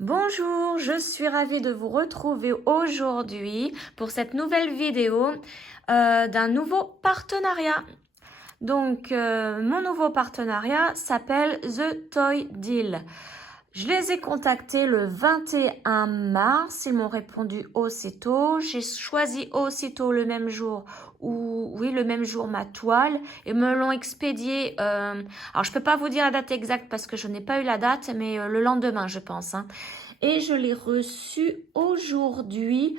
Bonjour, je suis ravie de vous retrouver aujourd'hui pour cette nouvelle vidéo d'un nouveau partenariat. Donc, mon nouveau partenariat s'appelle The Toy Deal. Je les ai contactés le 21 mars, ils m'ont répondu aussitôt. J'ai choisi aussitôt le même jour, le même jour ma toile et me l'ont expédié. Alors, je peux pas vous dire la date exacte parce que je n'ai pas eu la date, mais le lendemain, je pense. Et je l'ai reçu aujourd'hui.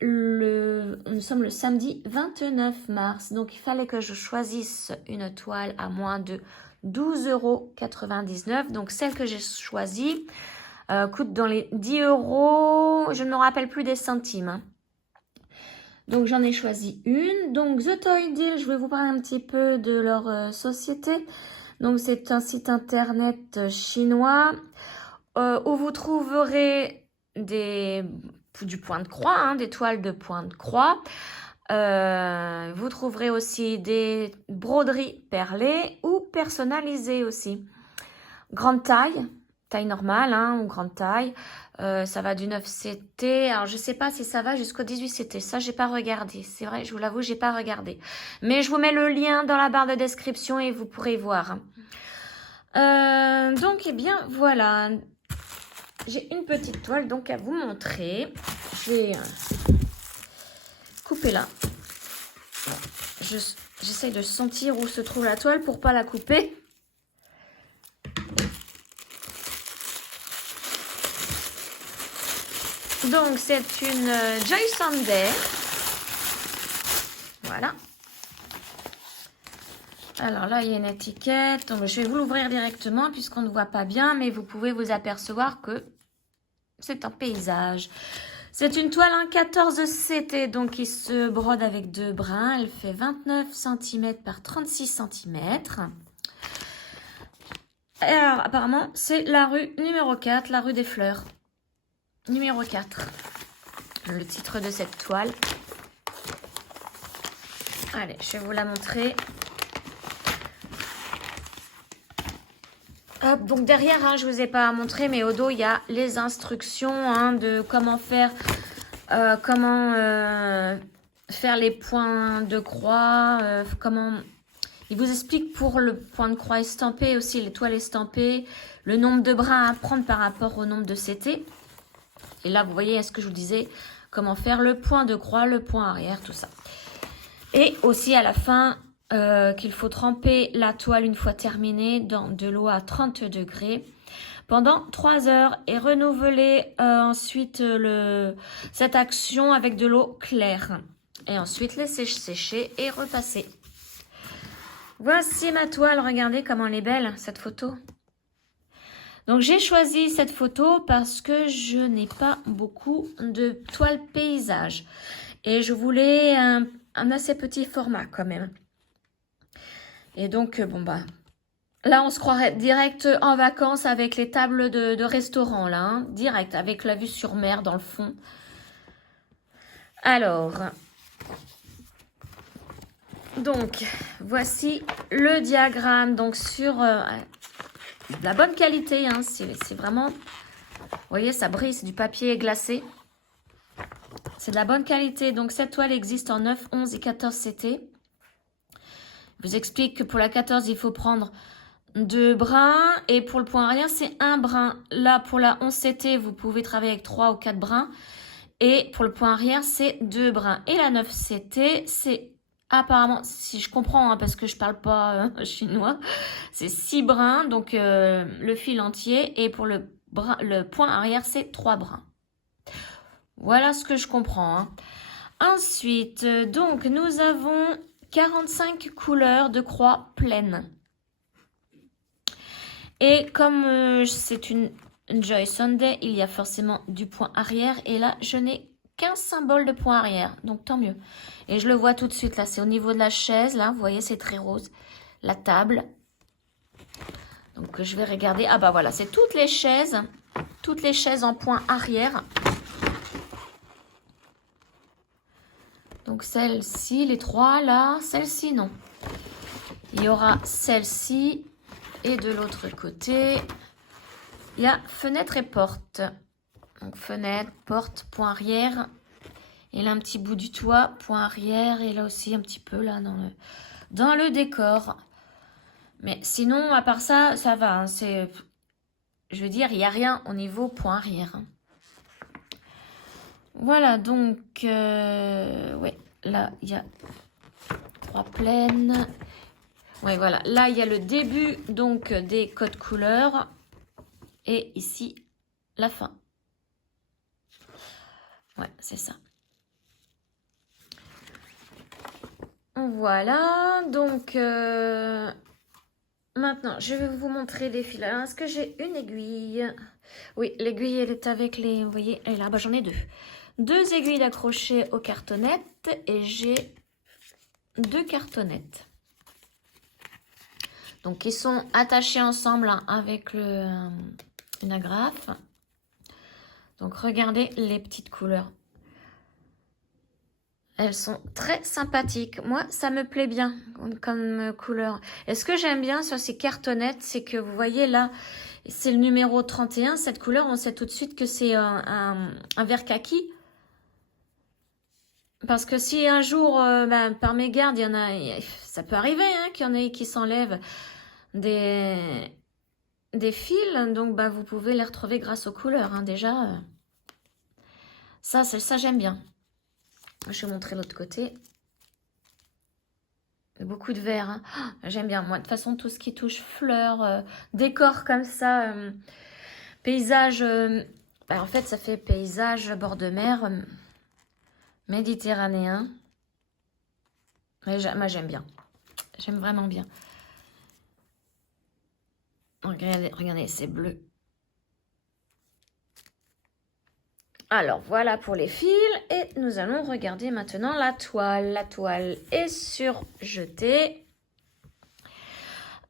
Nous sommes le samedi 29 mars, donc il fallait que je choisisse une toile à moins de 12,99 €. Donc celle que j'ai choisie coûte dans les 10 €, je ne me rappelle plus des centimes. Donc j'en ai choisi une. Donc The Toy Deal, je vais vous parler un petit peu de leur société. Donc c'est un site internet chinois où vous trouverez du point de croix, des toiles de point de croix. Vous trouverez aussi des broderies perlées ou personnalisées aussi. Grande taille normale ou grande taille. Ça va du 9 CT. Alors, je sais pas si ça va jusqu'au 18 CT. Ça, j'ai pas regardé. C'est vrai, je vous l'avoue, j'ai pas regardé. Mais je vous mets le lien dans la barre de description et vous pourrez voir. Donc, eh bien, voilà. J'ai une petite toile donc à vous montrer. Je vais couper là. J'essaye de sentir où se trouve la toile pour pas la couper. Donc c'est une Joy Sunday. Voilà. Alors là, il y a une étiquette. Donc je vais vous l'ouvrir directement puisqu'on ne voit pas bien, mais vous pouvez vous apercevoir que c'est un paysage. C'est une toile 14 CT, donc qui se brode avec 2 brins. Elle fait 29 cm par 36 cm. Et alors, apparemment, c'est la rue numéro 4, la rue des Fleurs. Numéro 4. Le titre de cette toile. Allez, je vais vous la montrer. Hop, donc derrière, je ne vous ai pas montré, mais au dos, il y a les instructions de comment faire, faire les points de croix, Il vous explique pour le point de croix estampé, aussi les toiles estampées, le nombre de brins à prendre par rapport au nombre de CT. Et là, vous voyez, ce que je vous disais, comment faire le point de croix, le point arrière, tout ça. Et aussi à la fin, qu'il faut tremper la toile une fois terminée dans de l'eau à 30 degrés pendant 3 heures et renouveler ensuite cette action avec de l'eau claire. Et ensuite laisser sécher et repasser. Voici ma toile, regardez comment elle est belle cette photo. Donc j'ai choisi cette photo parce que je n'ai pas beaucoup de toiles paysage. Et je voulais un assez petit format quand même. Et donc, là, on se croirait direct en vacances avec les tables de restaurant, là, direct, avec la vue sur mer dans le fond. Alors, donc, voici le diagramme, donc sur de la bonne qualité, c'est vraiment, vous voyez, ça brille, c'est du papier glacé. C'est de la bonne qualité, donc cette toile existe en 9, 11 et 14 CT. Je vous explique que pour la 14, il faut prendre 2 brins et pour le point arrière, c'est 1 brin. Là, pour la 11 CT, vous pouvez travailler avec 3 ou 4 brins. Et pour le point arrière, c'est 2 brins. Et la 9 CT, c'est apparemment, si je comprends, parce que je parle pas chinois, c'est 6 brins, donc le fil entier. Et pour le point arrière, c'est 3 brins. Voilà ce que je comprends. Ensuite, donc, nous avons 45 couleurs de croix pleine. Et comme c'est une Joy Sunday, il y a forcément du point arrière. Et là, je n'ai qu'un symbole de point arrière. Donc, tant mieux. Et je le vois tout de suite. Là, c'est au niveau de la chaise. Là, vous voyez, c'est très rose. La table. Donc, je vais regarder. Ah bah voilà, c'est toutes les chaises. Toutes les chaises en point arrière. Donc, celle-ci, les 3 là. Celle-ci, non. Il y aura celle-ci. Et de l'autre côté, il y a fenêtre et porte. Donc fenêtre, porte, point arrière. Et là un petit bout du toit, point arrière. Et là aussi un petit peu là dans le décor. Mais sinon, à part ça, ça va. Hein, c'est, je veux dire, il n'y a rien au niveau point arrière. Hein. Voilà, donc, ouais, là, il y a 3 plaines. Ouais, voilà, là, il y a le début, donc, des codes couleurs. Et ici, la fin. Ouais, c'est ça. Voilà, donc, maintenant, je vais vous montrer les fils. Alors, est-ce que j'ai une aiguille? Oui, l'aiguille, elle est avec les, vous voyez, elle est là, bah, j'en ai 2. 2 aiguilles d'accrocher aux cartonnettes et j'ai 2 cartonnettes. Donc, ils sont attachés ensemble hein, avec une agrafe. Donc, regardez les petites couleurs. Elles sont très sympathiques. Moi, ça me plaît bien comme couleur. Et ce que j'aime bien sur ces cartonnettes, c'est que vous voyez là, c'est le numéro 31. Cette couleur, on sait tout de suite que c'est un vert kaki. Parce que si un jour, par mégarde, il y en a, ça peut arriver hein, qu'il y en ait qui s'enlèvent des fils, donc bah, vous pouvez les retrouver grâce aux couleurs. Hein, déjà, ça j'aime bien. Je vais vous montrer l'autre côté. Beaucoup de vert. Hein. Oh, j'aime bien. Moi, de toute façon, tout ce qui touche fleurs, décor comme ça, paysage. En fait, ça fait paysage bord de mer méditerranéen. Moi, j'aime bien. J'aime vraiment bien. Regardez, c'est bleu. Alors, voilà pour les fils. Et nous allons regarder maintenant la toile. La toile est surjetée.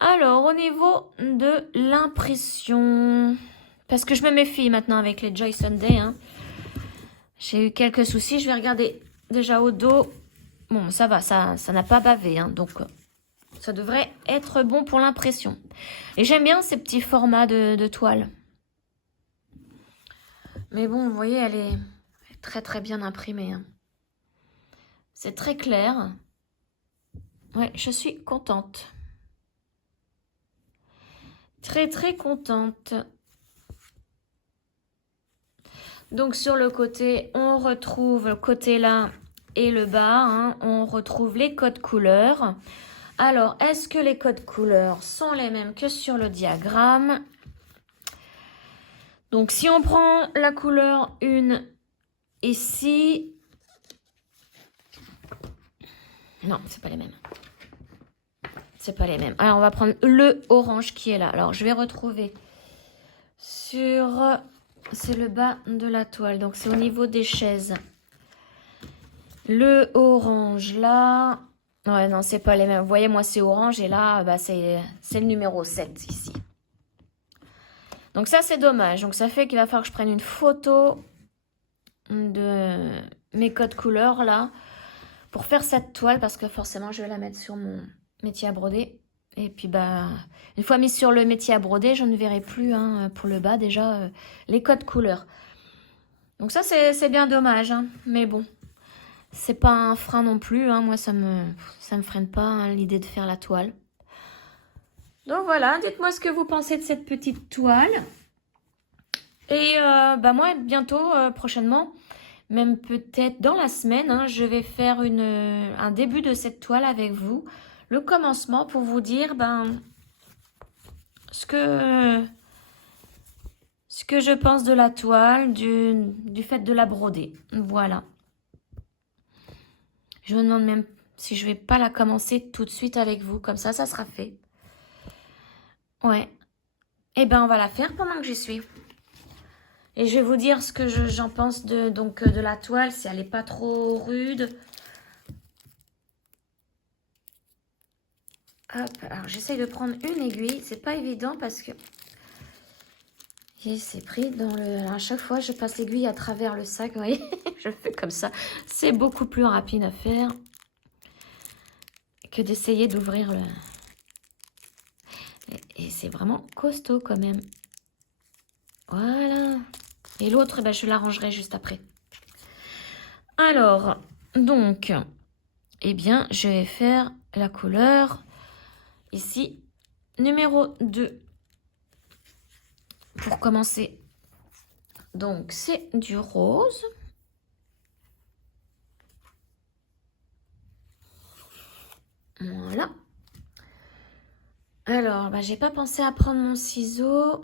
Alors, au niveau de l'impression... Parce que je me méfie maintenant avec les Joy Sunday. Hein. J'ai eu quelques soucis. Je vais regarder déjà au dos. Bon, ça va, ça n'a pas bavé. Hein, donc, ça devrait être bon pour l'impression. Et j'aime bien ces petits formats de toile. Mais bon, vous voyez, elle est très très bien imprimée. Hein. C'est très clair. Ouais, je suis contente. Très très contente. Donc sur le côté, on retrouve le côté là et le bas. Hein, on retrouve les codes couleurs. Alors, est-ce que les codes couleurs sont les mêmes que sur le diagramme? Donc, si on prend la couleur 1 ici... Non, c'est pas les mêmes. C'est pas les mêmes. Alors, on va prendre le orange qui est là. Alors, je vais retrouver sur... C'est le bas de la toile. Donc, c'est au niveau des chaises. Le orange là... Ouais, non, c'est pas les mêmes. Vous voyez, moi, c'est orange. Et là, bah, c'est le numéro 7 ici. Donc, ça, c'est dommage. Donc, ça fait qu'il va falloir que je prenne une photo de mes codes couleurs là pour faire cette toile. Parce que forcément, je vais la mettre sur mon métier à broder. Et puis, bah, une fois mise sur le métier à broder, je ne verrai plus hein, pour le bas déjà les codes couleurs. Donc, ça, c'est bien dommage. Hein. Mais bon. C'est pas un frein non plus, hein. Moi ça me freine pas hein, l'idée de faire la toile. Donc voilà, dites-moi ce que vous pensez de cette petite toile. Et bah moi bientôt, prochainement, même peut-être dans la semaine, hein, je vais faire un début de cette toile avec vous. Le commencement pour vous dire ce que je pense de la toile, du fait de la broder. Voilà. Je me demande même si je vais pas la commencer tout de suite avec vous. Comme ça, ça sera fait. Ouais. Eh ben, on va la faire pendant que j'y suis. Et je vais vous dire ce que j'en pense de la toile, si elle n'est pas trop rude. Hop, alors j'essaye de prendre une aiguille. C'est pas évident parce que... c'est pris dans le... À chaque fois, je passe l'aiguille à travers le sac. Vous voyez, je fais comme ça. C'est beaucoup plus rapide à faire que d'essayer d'ouvrir le... Et c'est vraiment costaud quand même. Voilà. Et l'autre, ben, je l'arrangerai juste après. Alors, donc, eh bien, je vais faire la couleur ici, numéro 2. Pour commencer, donc c'est du rose. Voilà. Alors, bah, j'ai pas pensé à prendre mon ciseau.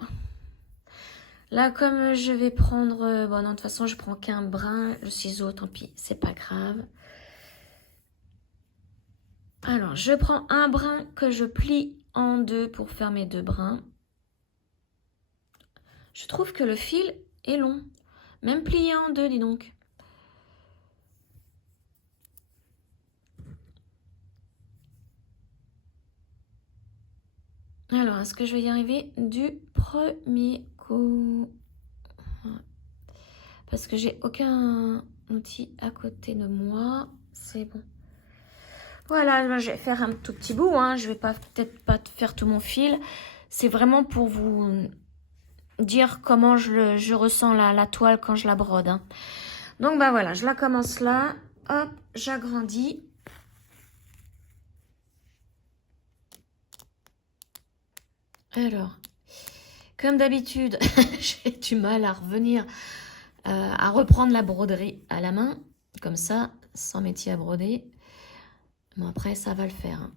Là, comme je vais prendre... bon, non, de toute façon, je prends qu'un brin. Le ciseau, tant pis, c'est pas grave. Alors, je prends un brin que je plie en deux pour faire mes 2 brins. Je trouve que le fil est long. Même plié en 2, dis donc. Alors, est-ce que je vais y arriver du premier coup? Parce que j'ai aucun outil à côté de moi. C'est bon. Voilà, je vais faire un tout petit bout. Hein. Je vais peut-être pas faire tout mon fil. C'est vraiment pour vous dire comment je ressens la toile quand je la brode. Hein. Donc, bah voilà, je la commence là. Hop, j'agrandis. Alors, comme d'habitude, j'ai du mal à revenir, à reprendre la broderie à la main. Comme ça, sans métier à broder. Bon, après, ça va le faire. Hein.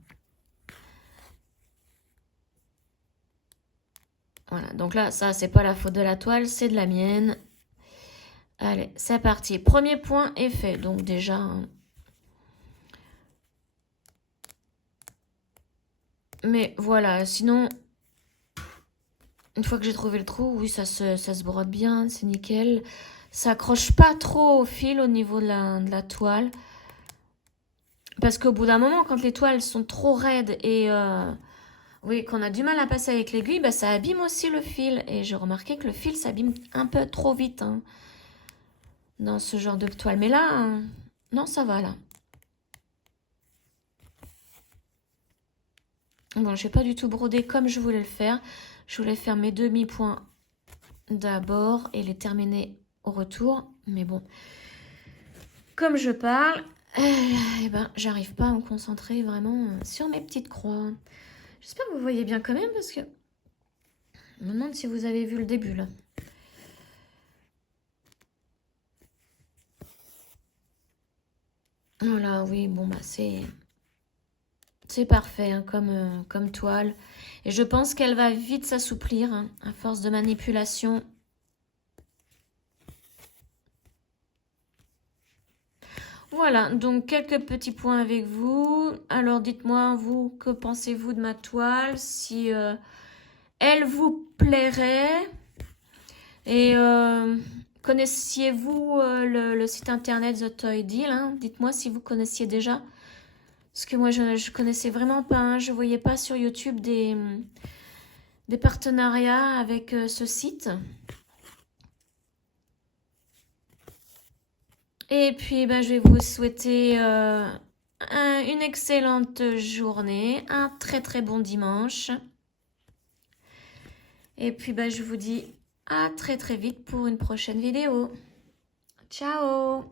Voilà, donc là, ça, c'est pas la faute de la toile, c'est de la mienne. Allez, c'est parti. Premier point est fait. Donc déjà... Hein. Mais voilà, sinon... Une fois que j'ai trouvé le trou, oui, ça se brode bien, c'est nickel. Ça accroche pas trop au fil au niveau de la toile. Parce qu'au bout d'un moment, quand les toiles sont trop raides et... oui, qu'on a du mal à passer avec l'aiguille, bah, ça abîme aussi le fil. Et j'ai remarqué que le fil s'abîme un peu trop vite hein, dans ce genre de toile. Mais là, hein, non, ça va là. Bon, je vais pas du tout broder comme je voulais le faire. Je voulais faire mes demi-points d'abord et les terminer au retour. Mais bon, comme je parle, eh ben, j'arrive pas à me concentrer vraiment sur mes petites croix. J'espère que vous voyez bien quand même parce que je me demande si vous avez vu le début là. Voilà, oui, bon bah c'est parfait hein, comme toile. Et je pense qu'elle va vite s'assouplir hein, à force de manipulation. Voilà, donc quelques petits points avec vous. Alors dites-moi, vous, que pensez-vous de ma toile? Si elle vous plairait? Et connaissiez-vous le site internet The Toy Deal hein? Dites-moi si vous connaissiez déjà. Parce que moi, je connaissais vraiment pas. Hein. Je voyais pas sur YouTube des partenariats avec ce site. Et puis, ben, je vais vous souhaiter une excellente journée, un très très bon dimanche. Et puis, ben, je vous dis à très très vite pour une prochaine vidéo. Ciao!